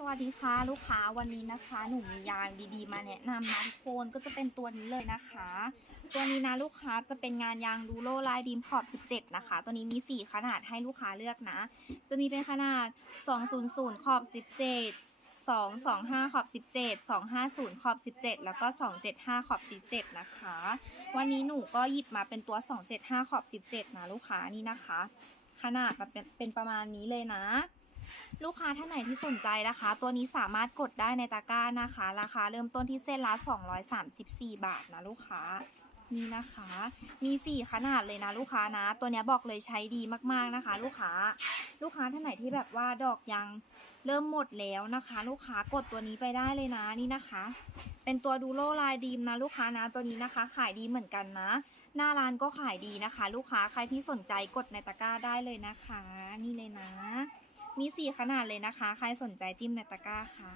สวัสดีค่ะลูกค้าวันนี้นะคะ หนูมียางดีๆ มาแนะนำนะทุกคนก็จะเป็นตัวนี้เลยนะคะ ตัวนี้นะลูกค้าจะเป็นงานยางดูโลลายดีมขอบ 17 นะคะ ตัวนี้มี 4 ขนาดให้ลูกค้าเลือกนะ จะมีเป็นขนาด 200 ขอบ 17 225 ขอบ 17 250 ขอบ 17 แล้วก็ 275 ขอบ 17 นะคะ วันนี้หนูก็หยิบมาเป็นตัว 275 ขอบ 17 นะลูกค้านี่นะคะ ขนาดมันเป็นเป็นประมาณนี้เลยนะ ลูกค้าท่านไหนที่สนใจนะคะ ตัวนี้สามารถกดได้ในตะกร้านะคะ ราคาเริ่มต้นที่เส้นละ 234 บาทนะลูกค้านี่นะคะ มี 4 ขนาดเลยนะลูกค้านะ ตัวนี้บอกเลยใช้ดีมากๆนะคะ ลูกค้า ลูกค้าท่านไหนที่แบบว่าดอกยังเริ่มหมดแล้วนะคะ ลูกค้ากดตัวนี้ไปได้เลยนะนี่นะคะ เป็นตัวดูโลลายดีมนะลูกค้านะตัวนี้นะคะ ขายดีเหมือนกันนะ หน้าร้านก็ขายดีนะคะ ลูกค้าใครที่สนใจกดในตะกร้าได้เลยนะคะ นี่เลยนะ มี 4 ขนาดเลยนะคะ ใครสนใจจิ้มในตะกร้าค่ะ